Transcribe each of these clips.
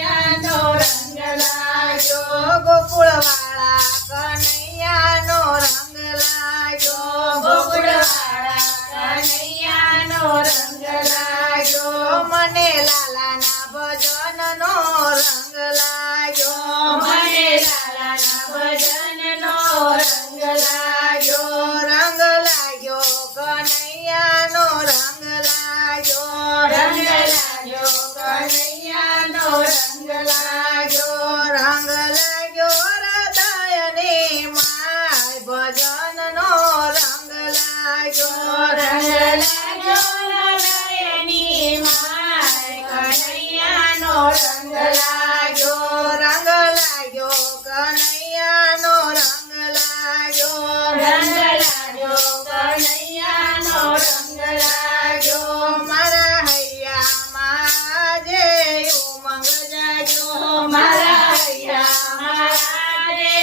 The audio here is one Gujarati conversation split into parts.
કનૈયાનો રંગ લાગ્યો ગોકુળવાળા કનૈયાનો રંગ લાગ્યો ગોકુળવાળા કનૈયાનો રંગ લાગ્યો મને લાલાના ભજનનો રંગ લાગ્યો મને લાલાના ભજનનો રંગ લાગ્યો રંગ લાગ્યો કનૈયાનો રંગ લાગ્યો રંગ લાગ્યો કનૈયાનો રંગ લાગ્યો રંગ લાગ્યો હૃદયની માય ભજનનો રંગ લાગ્યો રંગ લાગ્યો હૃદયની માય કનૈયાનો રંગ લાગ્યો રંગ લાગ્યો કનૈયાનો રંગ લાગ્યો રંગ લાગ્યો કનૈયાનો રંગ લાગ્યો મારા હૈયામાં જે ઉમંગ જાગ્યો મારા હૈયામાં રે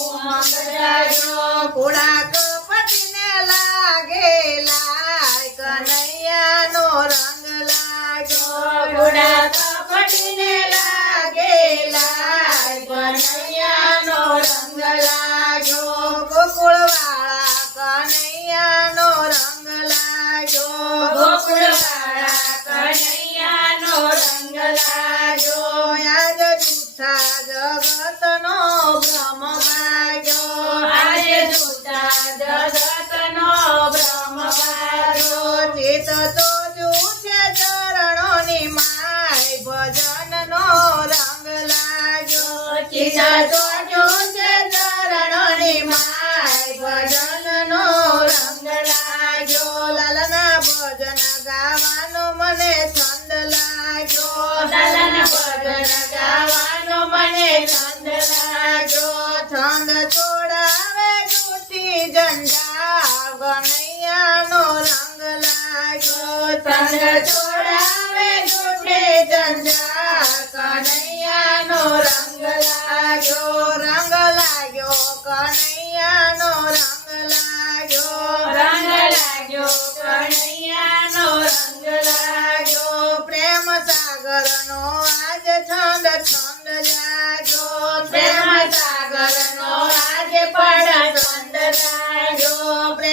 ઉમંગ જાગ્યો કુડા કપટીને લાગેલા કનૈયાનો રંગ લાગ્યો ઘોડા કપટીને લાગેલા કનૈયાનો રંગ લાગ્યો ગોકુળવાળા કનૈયાનો રંગ લાગ્યો ગોકુળવાળા કનૈયાનો રંગ લાગ્યો આજ જૂઠા જગતનો ભ્રમ ભાગ્યો આજે જૂઠા જગતનો ભ્રમ ભાગ્યો ચિત તો જૂઠે ચરણોની માય ભજનનો રંગ લાગ્યો ચિત તો જૂઠે ચરણોની માય ભજનનો રંગ લાગ્યો લાલના ભજન ગાવાનો મને છંદ લાગ્યો લાલાના ભજન ગાવાનો મને છંદ લાગ્યો છંદ છોડાવે જૂઠી જંજાળ કનૈયાનો રંગ લાગ્યો છંદ છોડાવે જૂઠે જંજાળ કનૈયાનો રંગ